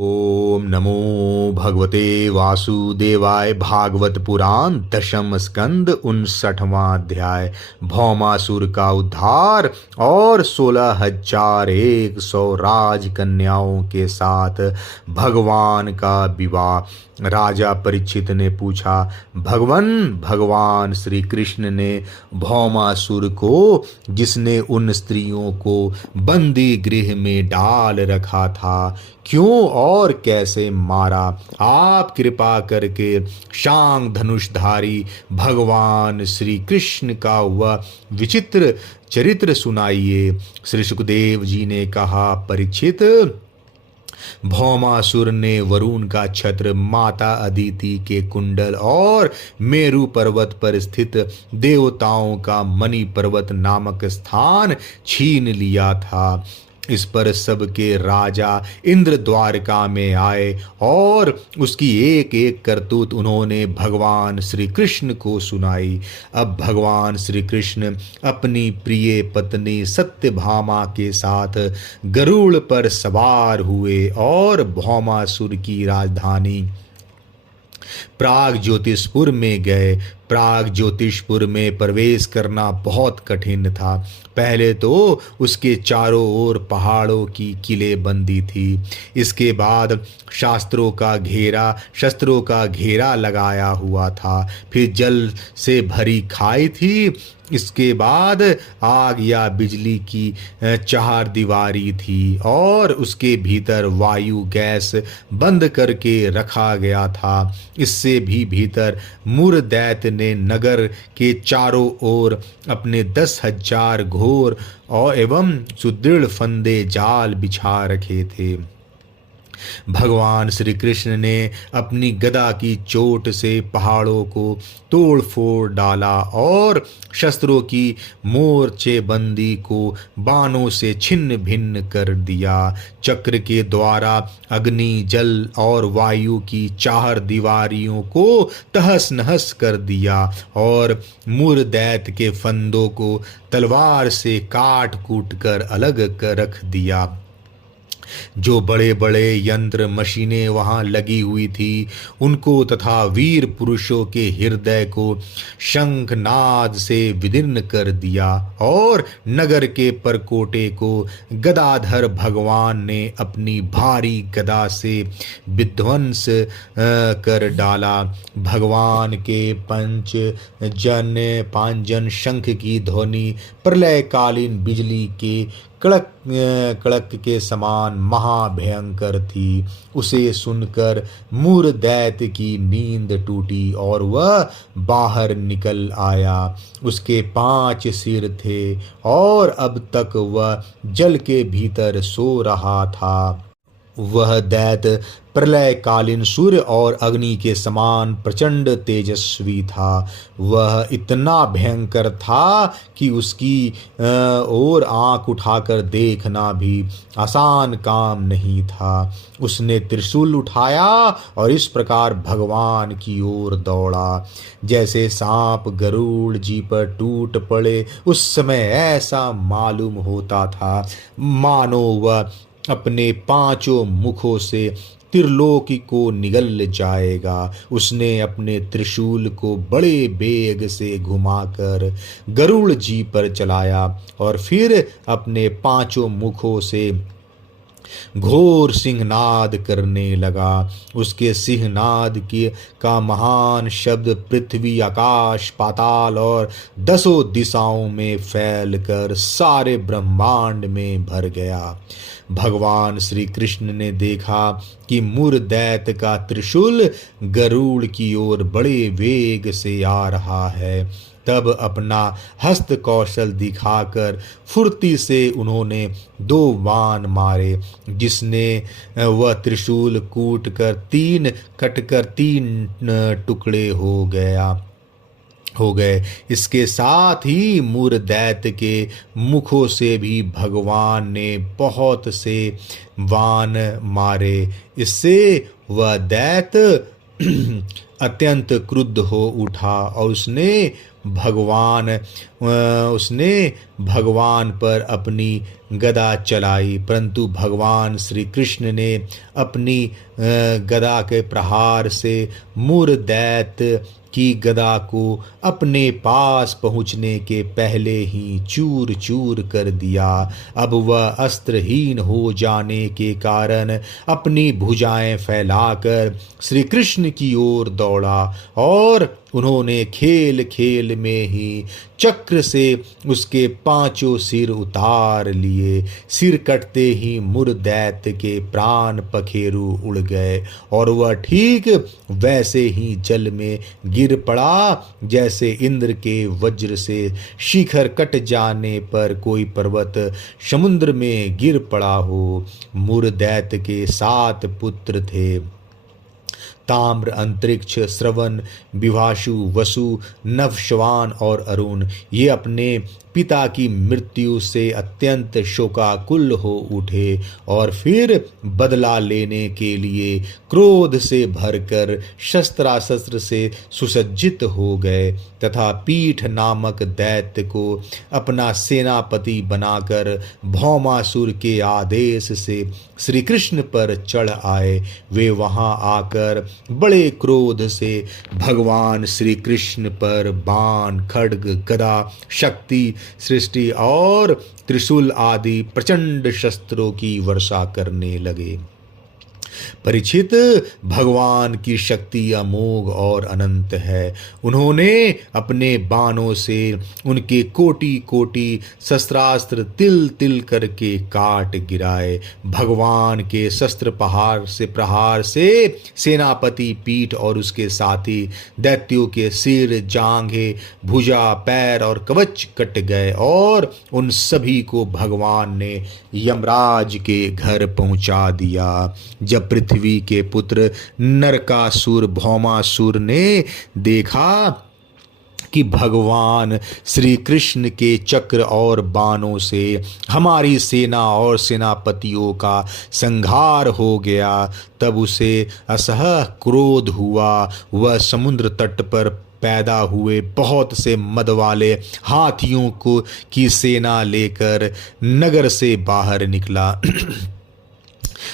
ओम नमो भगवते वासुदेवाय। भागवत पुराण दशम स्कंद 59वां अध्याय। भौमासुर का उद्धार और 16,100 राजकन्याओं के साथ भगवान का विवाह। राजा परीक्षित ने पूछा, भगवान श्री कृष्ण ने भौमासुर को, जिसने उन स्त्रियों को बंदी गृह में डाल रखा था, क्यों और कैसे मारा? आप कृपा करके शांग धनुषधारी भगवान श्री कृष्ण का वह विचित्र चरित्र सुनाइए। श्री सुखदेव जी ने कहा, परीक्षित, भौमासुर ने वरुण का छत्र, माता अदिति के कुंडल और मेरु पर्वत पर स्थित देवताओं का मणि पर्वत नामक स्थान छीन लिया था। इस पर सबके राजा इंद्र द्वारका में आए और उसकी एक एक करतूत उन्होंने भगवान श्री कृष्ण को सुनाई। अब भगवान श्री कृष्ण अपनी प्रिय पत्नी सत्यभामा के साथ गरुड़ पर सवार हुए और भौमासुर की राजधानी प्राग ज्योतिषपुर में गए। प्राग ज्योतिषपुर में प्रवेश करना बहुत कठिन था। पहले तो उसके चारों ओर पहाड़ों की किलेबंदी थी। इसके बाद शस्त्रों का घेरा लगाया हुआ था। फिर जल से भरी खाई थी। इसके बाद आग या बिजली की चार दीवारी थी और उसके भीतर वायु गैस बंद करके रखा गया था। इससे भी भीतर मुर दैत्य ने नगर के चारों ओर अपने 10,000 घोर और एवं सुदृढ़ फंदे जाल बिछा रखे थे। भगवान श्री कृष्ण ने अपनी गदा की चोट से पहाड़ों को तोड़ फोड़ डाला और शस्त्रों की मोर्चेबंदी को बाणों से छिन्न भिन्न कर दिया। चक्र के द्वारा अग्नि, जल और वायु की चार दीवारियों को तहस नहस कर दिया और मुर दैत्य के फंदों को तलवार से काट कूट कर अलग कर रख दिया। जो बड़े बड़े यंत्र मशीनें वहां लगी हुई थी, उनको तथा वीर पुरुषों के हृदय को शंखनाद से विदीर्ण कर दिया और नगर के परकोटे को गदाधर भगवान ने अपनी भारी गदा से विध्वंस कर डाला। भगवान के पांचजन शंख की ध्वनि प्रलयकालीन बिजली के कड़क कड़क के समान महाभयंकर थी। उसे सुनकर मुर दैत्य की नींद टूटी और वह बाहर निकल आया। उसके 5 सिर थे और अब तक वह जल के भीतर सो रहा था। वह दैत्य प्रलयकालीन सूर्य और अग्नि के समान प्रचंड तेजस्वी था। वह इतना भयंकर था कि उसकी ओर आंख उठाकर देखना भी आसान काम नहीं था। उसने त्रिशूल उठाया और इस प्रकार भगवान की ओर दौड़ा। जैसे सांप गरुड़ जी पर टूट पड़े, उस समय ऐसा मालूम होता था मानो वह अपने 5 मुखों से त्रिलोकी को निगल जाएगा। उसने अपने त्रिशूल को बड़े वेग से घुमाकर गरुड़ जी पर चलाया और फिर अपने 5 मुखों से घोर सिंहनाद करने लगा। उसके सिंहनाद का महान शब्द पृथ्वी, आकाश, पाताल और 10 दिशाओं में फैलकर सारे ब्रह्मांड में भर गया। भगवान श्री कृष्ण ने देखा कि मुर दैत्य का त्रिशूल गरुड़ की ओर बड़े वेग से आ रहा है। तब अपना हस्त कौशल दिखाकर फुर्ती से उन्होंने 2 बाण मारे, जिसने वह त्रिशूल कूट कर 3 कटकर 3 टुकड़े हो गए। इसके साथ ही मुर दैत्य के मुखों से भी भगवान ने बहुत से बाण मारे। इससे वह दैत्य अत्यंत क्रुद्ध हो उठा और उसने उसने भगवान पर अपनी गदा चलाई, परंतु भगवान श्री कृष्ण ने अपनी गदा के प्रहार से मूर दैत्य की गदा को अपने पास पहुँचने के पहले ही चूर चूर कर दिया। अब वह अस्त्रहीन हो जाने के कारण अपनी भुजाएं फैलाकर श्री कृष्ण की ओर दौड़ा और उन्होंने खेल खेल में ही चक्र से उसके 5 सिर उतार लिए। सिर कटते ही मुर दैत्य के प्राण पखेरु उड़ गए और वह ठीक वैसे ही जल में गिर पड़ा जैसे इंद्र के वज्र से शिखर कट जाने पर कोई पर्वत समुद्र में गिर पड़ा हो। मुर दैत्य के 7 पुत्र थे, ताम्र, अंतरिक्ष, श्रवण, विभाषु, वसु, नवश्वान और अरुण। ये अपने पिता की मृत्यु से अत्यंत शोकाकुल हो उठे और फिर बदला लेने के लिए क्रोध से भरकर शस्त्रास्त्र से सुसज्जित हो गए तथा पीठ नामक दैत्य को अपना सेनापति बनाकर भौमासुर के आदेश से श्री कृष्ण पर चढ़ आए। वे वहां आकर बड़े क्रोध से भगवान श्री कृष्ण पर बाण, खड्ग, गदा, शक्ति, सृष्टि और त्रिशूल आदि प्रचंड शस्त्रों की वर्षा करने लगे। परीक्षित, भगवान की शक्ति अमोघ और अनंत है। उन्होंने अपने बाणों से उनके कोटि कोटि शस्त्रास्त्र तिल तिल करके काट गिराए। भगवान के शस्त्र प्रहार से सेनापति पीठ और उसके साथी दैत्यों के सिर, जांघें, भुजा, पैर और कवच कट गए और उन सभी को भगवान ने यमराज के घर पहुंचा दिया। जब पृथ्वी के पुत्र नरकासुर भौमासुर ने देखा कि भगवान श्री कृष्ण के चक्र और बाणों से हमारी सेना और सेनापतियों का संहार हो गया, तब उसे असह्य क्रोध हुआ। वह समुद्र तट पर पैदा हुए बहुत से मद वाले हाथियों की सेना लेकर नगर से बाहर निकला।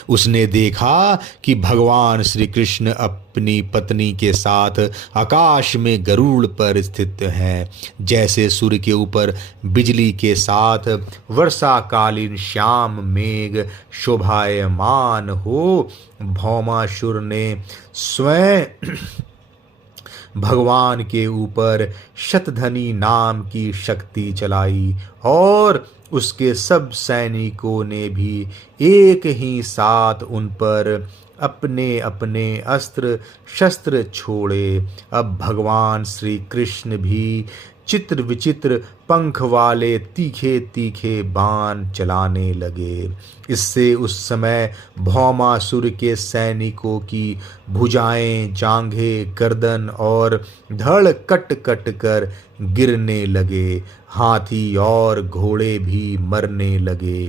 उसने देखा कि भगवान श्री कृष्ण अपनी पत्नी के साथ आकाश में गरुड़ पर स्थित हैं। जैसे सूर्य के ऊपर बिजली के साथ वर्षाकालीन श्याम मेघ शोभायमान हो, भौमासुर ने स्वयं भगवान के ऊपर शतधनी नाम की शक्ति चलाई और उसके सब सैनिकों ने भी एक ही साथ उन पर अपने अपने अस्त्र शस्त्र छोड़े। अब भगवान श्री कृष्ण भी चित्र विचित्र पंख वाले तीखे तीखे बाण चलाने लगे। इससे उस समय भौमासुर के सैनिकों की भुजाएं, जांघें, गर्दन और धड़ कट कट कर गिरने लगे। हाथी और घोड़े भी मरने लगे।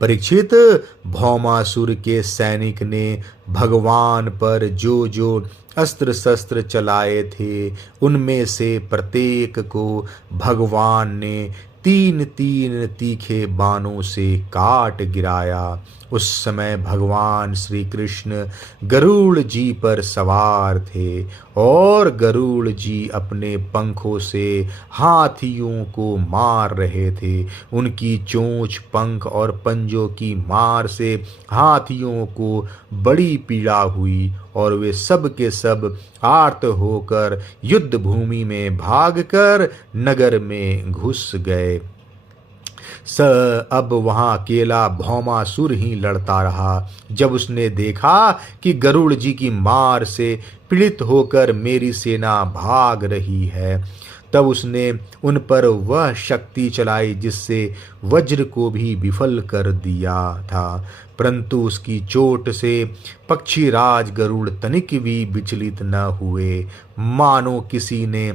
परीक्षित, भौमासुर के सैनिक ने भगवान पर जो जो अस्त्र शस्त्र चलाए थे उनमें से प्रत्येक को भगवान ने 3-3 तीखे बाणों से काट गिराया। उस समय भगवान श्री कृष्ण गरुड़ जी पर सवार थे और गरुड़ जी अपने पंखों से हाथियों को मार रहे थे। उनकी चोंच, पंख और पंजों की मार से हाथियों को बड़ी पीड़ा हुई और वे सब के सब आर्त होकर युद्ध भूमि में भागकर नगर में घुस गए। अब वहां अकेला भौमासुर ही लड़ता रहा। जब उसने देखा कि गरुड़ जी की मार से पीड़ित होकर मेरी सेना भाग रही है, तब उसने उन पर वह शक्ति चलाई जिससे वज्र को भी विफल कर दिया था, परंतु उसकी चोट से पक्षीराज गरुड़ तनिक भी विचलित न हुए, मानो किसी ने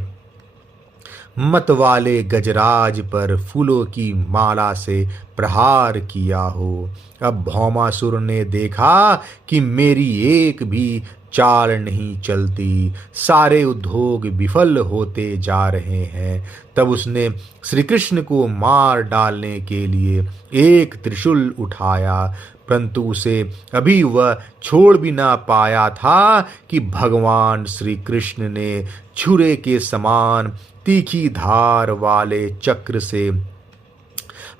मत वाले गजराज पर फूलों की माला से प्रहार किया हो। अब भौमासुर ने देखा कि मेरी एक भी चाल नहीं चलती, सारे उद्योग विफल होते जा रहे हैं। तब उसने श्री कृष्ण को मार डालने के लिए एक त्रिशूल उठाया, परंतु उसे अभी वह छोड़ भी ना पाया था कि भगवान श्री कृष्ण ने छुरे के समान तीखी धार वाले चक्र से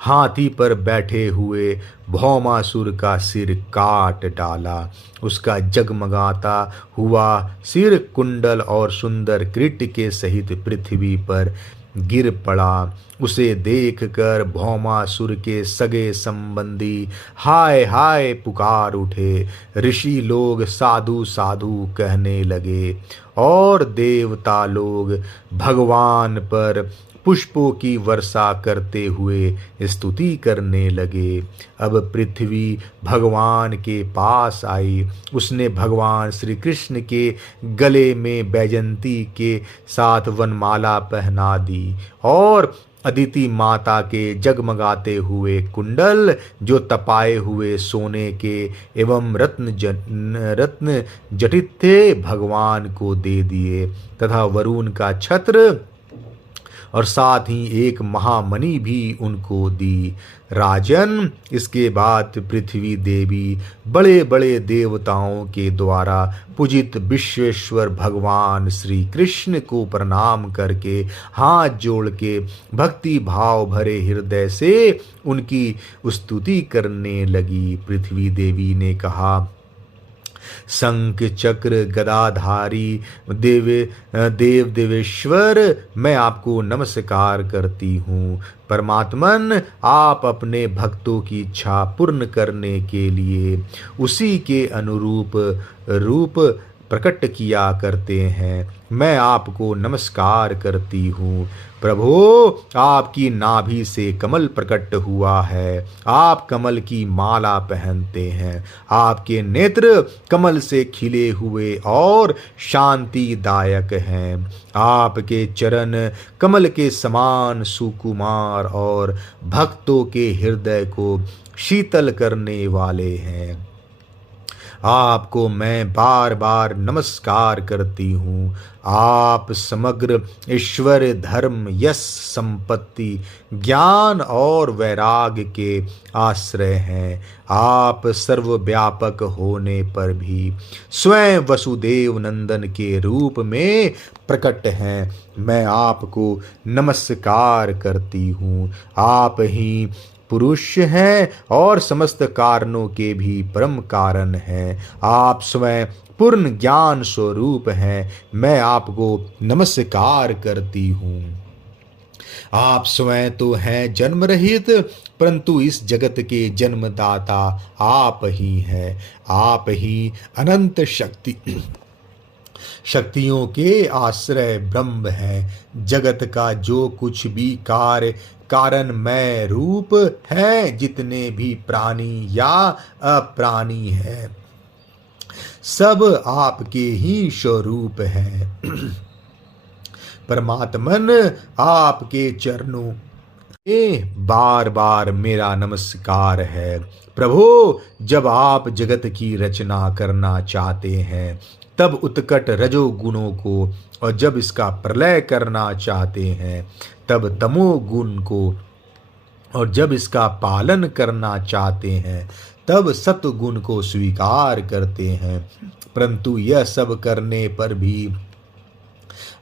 हाथी पर बैठे हुए भौमासुर का सिर काट डाला। उसका जगमगाता हुआ सिर कुंडल और सुंदर किरीट के सहित पृथ्वी पर गिर पड़ा। उसे देखकर भौमासुर के सगे संबंधी हाय हाय पुकार उठे। ऋषि लोग साधु साधु कहने लगे और देवता लोग भगवान पर पुष्पों की वर्षा करते हुए स्तुति करने लगे। अब पृथ्वी भगवान के पास आई। उसने भगवान श्री कृष्ण के गले में बैजंती के साथ वनमाला पहना दी और अदिति माता के जगमगाते हुए कुंडल, जो तपाए हुए सोने के एवं रत्न जटित थे, भगवान को दे दिए तथा वरुण का छत्र और साथ ही एक महामणि भी उनको दी। राजन, इसके बाद पृथ्वी देवी बड़े बड़े देवताओं के द्वारा पूजित विश्वेश्वर भगवान श्री कृष्ण को प्रणाम करके हाथ जोड़ के भक्ति भाव भरे हृदय से उनकी स्तुति करने लगी। पृथ्वी देवी ने कहा, शंख चक्र गदाधारी देवेश्वर, मैं आपको नमस्कार करती हूँ। परमात्मन, आप अपने भक्तों की इच्छा पूर्ण करने के लिए उसी के अनुरूप रूप प्रकट किया करते हैं। मैं आपको नमस्कार करती हूँ। प्रभो, आपकी नाभि से कमल प्रकट हुआ है। आप कमल की माला पहनते हैं। आपके नेत्र कमल से खिले हुए और शांतिदायक हैं। आपके चरण कमल के समान सुकुमार और भक्तों के हृदय को शीतल करने वाले हैं। आपको मैं बार बार नमस्कार करती हूँ। आप समग्र ईश्वर, धर्म, यश, संपत्ति, ज्ञान और वैराग्य के आश्रय हैं। आप सर्वव्यापक होने पर भी स्वयं वसुदेव नंदन के रूप में प्रकट हैं। मैं आपको नमस्कार करती हूँ। आप ही पुरुष हैं और समस्त कारणों के भी परम कारण हैं। आप स्वयं पूर्ण ज्ञान स्वरूप हैं। मैं आपको नमस्कार करती हूँ। आप स्वयं तो हैं जन्म रहित, परंतु इस जगत के जन्मदाता आप ही हैं। आप ही अनंत शक्तियों के आश्रय ब्रह्म हैं। जगत का जो कुछ भी कारण मैं रूप है, जितने भी प्राणी या अप्राणी हैं, सब आपके ही स्वरूप हैं। परमात्मन, आपके चरणों में बार बार मेरा नमस्कार है। प्रभो, जब आप जगत की रचना करना चाहते हैं, तब उत्कट रजोगुणों को, और जब इसका प्रलय करना चाहते हैं, तब तमोगुण को, और जब इसका पालन करना चाहते हैं, तब सत्वगुण को स्वीकार करते हैं। परंतु यह सब करने पर भी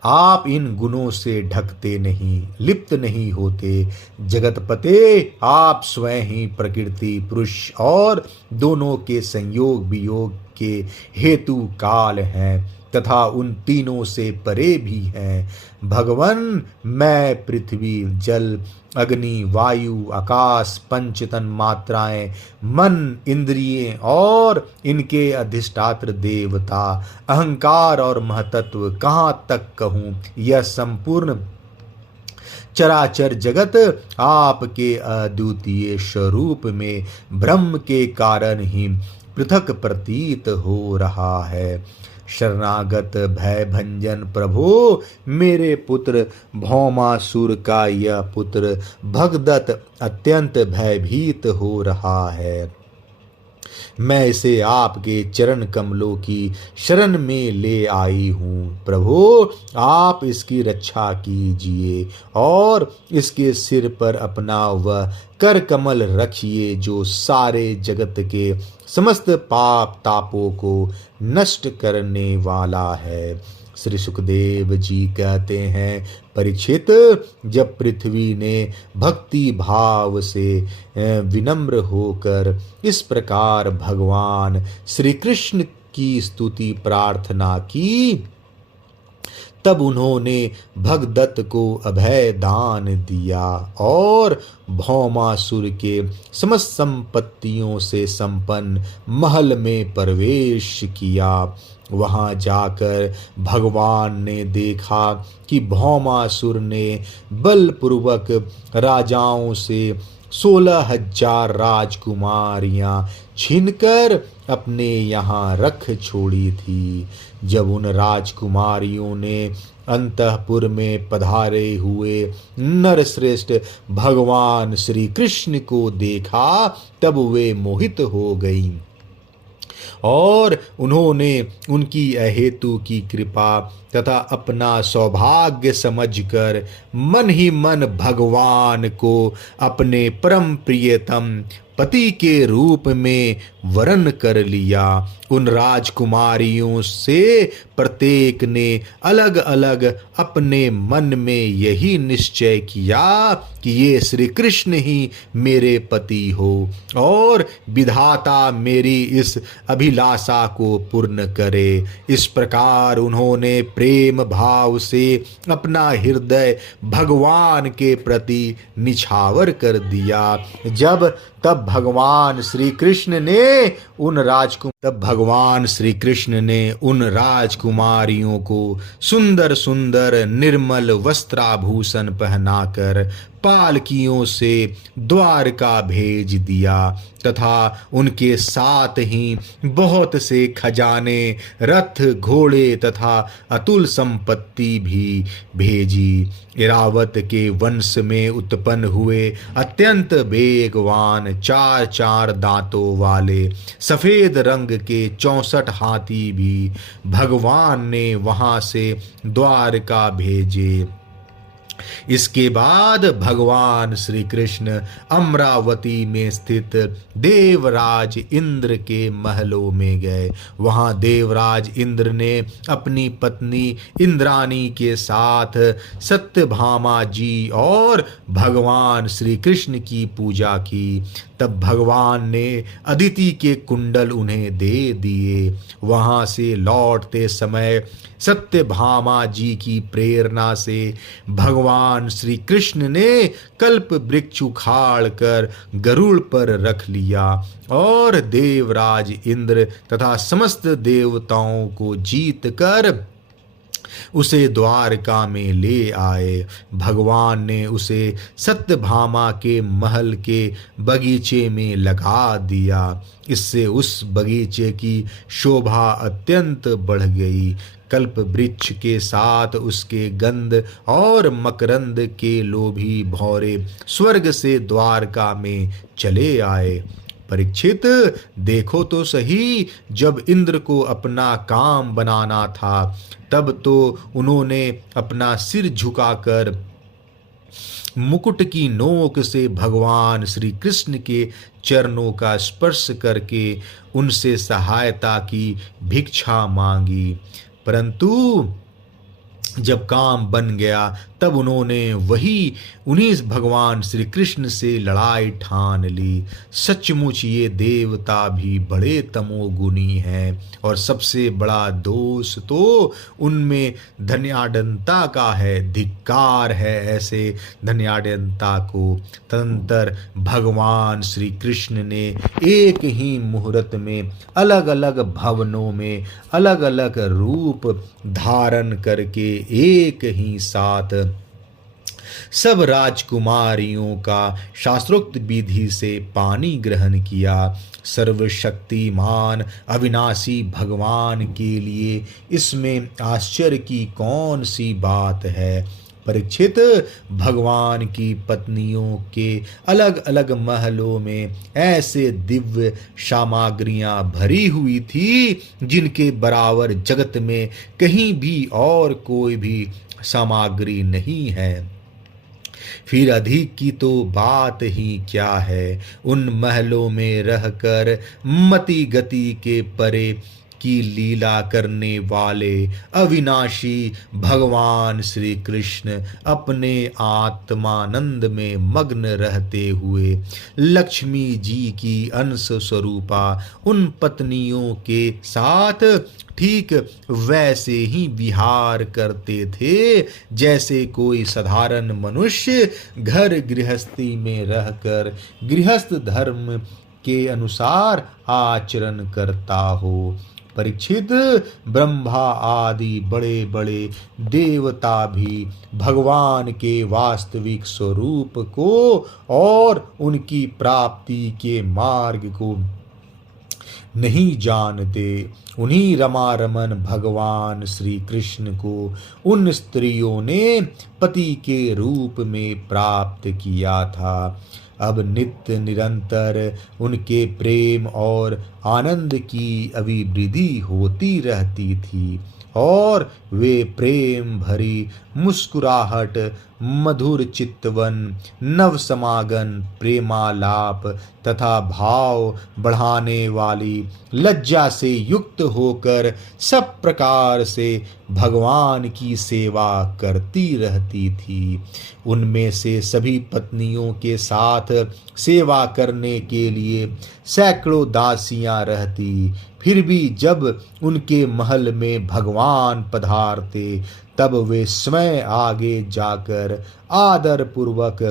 आप इन गुणों से ढकते नहीं, लिप्त नहीं होते। जगतपते, आप स्वयं ही प्रकृति, पुरुष और दोनों के संयोग वियोग के हेतु काल हैं तथा उन तीनों से परे भी हैं। भगवन, मैं पृथ्वी, जल, अग्नि, वायु, आकाश, पंचतन मात्राएं, मन, इंद्रिय और इनके अधिष्ठात्र देवता, अहंकार और महतत्व, कहाँ तक कहूँ, यह संपूर्ण चराचर जगत आपके अद्वितीय स्वरूप में ब्रह्म के कारण ही पृथक प्रतीत हो रहा है। शरणागत भय भंजन प्रभो, मेरे पुत्र भौमासुर का यह पुत्र भगदत्त अत्यंत भयभीत हो रहा है। मैं इसे आपके चरण कमलों की शरण में ले आई हूँ। प्रभु, आप इसकी रक्षा कीजिए और इसके सिर पर अपना वह कर कमल रखिए जो सारे जगत के समस्त पाप तापों को नष्ट करने वाला है। श्री सुखदेव जी कहते हैं, परीक्षित, जब पृथ्वी ने भक्ति भाव से विनम्र होकर इस प्रकार भगवान श्री कृष्ण की स्तुति प्रार्थना की, तब उन्होंने भगदत्त को अभय दान दिया और भौमासुर के समस्त संपत्तियों से संपन्न महल में प्रवेश किया। वहां जाकर भगवान ने देखा कि भौमासुर ने बलपूर्वक राजाओं से 16,000 राजकुमारियां छीनकर अपने यहाँ रख छोड़ी थी। जब उन राजकुमारियों ने अंतःपुर में पधारे हुए नरश्रेष्ठ भगवान श्री कृष्ण को देखा, तब वे मोहित हो गईं और उन्होंने उनकी अहेतु की कृपा तथा अपना सौभाग्य समझकर मन ही मन भगवान को अपने परम प्रियतम पति के रूप में वरण कर लिया। उन राजकुमारियों से प्रत्येक ने अलग अलग अपने मन में यही निश्चय किया कि ये श्री कृष्ण ही मेरे पति हो और विधाता मेरी इस अभिलाषा को पूर्ण करे। इस प्रकार उन्होंने प्रेम भाव से अपना हृदय भगवान के प्रति निछावर कर दिया। तब भगवान श्री कृष्ण ने उन राजकुमारियों को सुंदर सुंदर निर्मल वस्त्राभूषण पहनाकर पालकियों से द्वारका भेज दिया तथा उनके साथ ही बहुत से खजाने, रथ, घोड़े तथा अतुल संपत्ति भी भेजी। इरावत के वंश में उत्पन्न हुए अत्यंत वेगवान 4 दांतों वाले सफेद रंग के 64 हाथी भी भगवान ने वहां से द्वारका भेजे। इसके बाद भगवान श्री कृष्ण अमरावती में स्थित देवराज इंद्र के महलों में गए। वहां देवराज इंद्र ने अपनी पत्नी इंद्राणी के साथ सत्यभामा जी और भगवान श्री कृष्ण की पूजा की। तब भगवान ने अदिति के कुंडल उन्हें दे दिए। वहां से लौटते समय सत्यभामा जी की प्रेरणा से भगवान श्री कृष्ण ने कल्प वृक्ष उखाड़ कर गरुड़ पर रख लिया और देवराज इंद्र तथा समस्त देवताओं को जीत कर उसे द्वारका में ले आए। भगवान ने उसे सत्यभामा के महल के बगीचे में लगा दिया। इससे उस बगीचे की शोभा अत्यंत बढ़ गई। कल्प वृक्ष के साथ उसके गंध और मकरंद के लोभी भौरे स्वर्ग से द्वारका में चले आए। परीक्षित, देखो तो सही, जब इंद्र को अपना काम बनाना था तब तो उन्होंने अपना सिर झुकाकर मुकुट की नोक से भगवान श्री कृष्ण के चरणों का स्पर्श करके उनसे सहायता की भिक्षा मांगी, परंतु जब काम बन गया तब उन्होंने उन्हीं भगवान श्री कृष्ण से लड़ाई ठान ली। सचमुच ये देवता भी बड़े तमोगुणी हैं और सबसे बड़ा दोष तो उनमें धन्याढ्यता का है। धिक्कार है ऐसे धन्याढ्यता को। तदंतर भगवान श्री कृष्ण ने एक ही मुहूर्त में अलग अलग भवनों में अलग अलग रूप धारण करके एक ही साथ सब राजकुमारियों का शास्त्रोक्त विधि से पानी ग्रहण किया। सर्वशक्तिमान अविनाशी भगवान के लिए इसमें आश्चर्य की कौन सी बात है। परीक्षित, भगवान की पत्नियों के अलग अलग महलों में ऐसे दिव्य सामग्रियां भरी हुई थी जिनके बराबर जगत में कहीं भी और कोई भी सामग्री नहीं है। फिर अधिक की तो बात ही क्या है, उन महलों में रहकर मति गति के परे की लीला करने वाले अविनाशी भगवान श्री कृष्ण अपने आत्मानंद में मग्न रहते हुए लक्ष्मी जी की अंश स्वरूपा उन पत्नियों के साथ ठीक वैसे ही विहार करते थे जैसे कोई साधारण मनुष्य घर गृहस्थी में रहकर गृहस्थ धर्म के अनुसार आचरण करता हो। परीक्षित, ब्रह्मा आदि बड़े बड़े देवता भी भगवान के वास्तविक स्वरूप को और उनकी प्राप्ति के मार्ग को नहीं जानते। उन्हीं रमारमन भगवान श्री कृष्ण को उन स्त्रियों ने पति के रूप में प्राप्त किया था। अब नित्य निरंतर उनके प्रेम और आनंद की अभिवृद्धि होती रहती थी और वे प्रेम भरी मुस्कुराहट, मधुर चितवन, नव समागम, प्रेमालाप तथा भाव बढ़ाने वाली लज्जा से युक्त होकर सब प्रकार से भगवान की सेवा करती रहती थी। उनमें से सभी पत्नियों के साथ सेवा करने के लिए सैकड़ों दासियां रहती। फिर भी जब उनके महल में भगवान पधारते तब वे स्वयं आगे जाकर आदर पूर्वक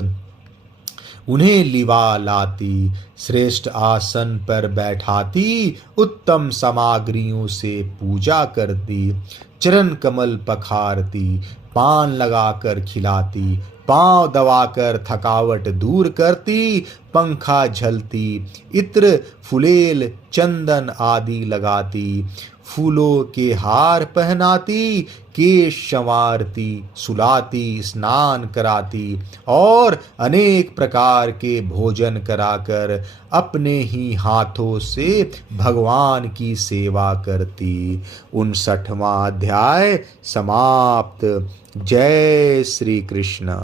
उन्हें लिवा लाती, श्रेष्ठ आसन पर बैठाती, उत्तम सामग्रियों से पूजा करती, चरण कमल पखारती, पान लगाकर खिलाती, पांव दबाकर थकावट दूर करती, पंखा झलती, इत्र, फुलेल, चंदन आदि लगाती, फूलों के हार पहनाती, केश संवारती, सुलाती, स्नान कराती और अनेक प्रकार के भोजन कराकर अपने ही हाथों से भगवान की सेवा करती। 59वां अध्याय समाप्त। जय श्री कृष्ण।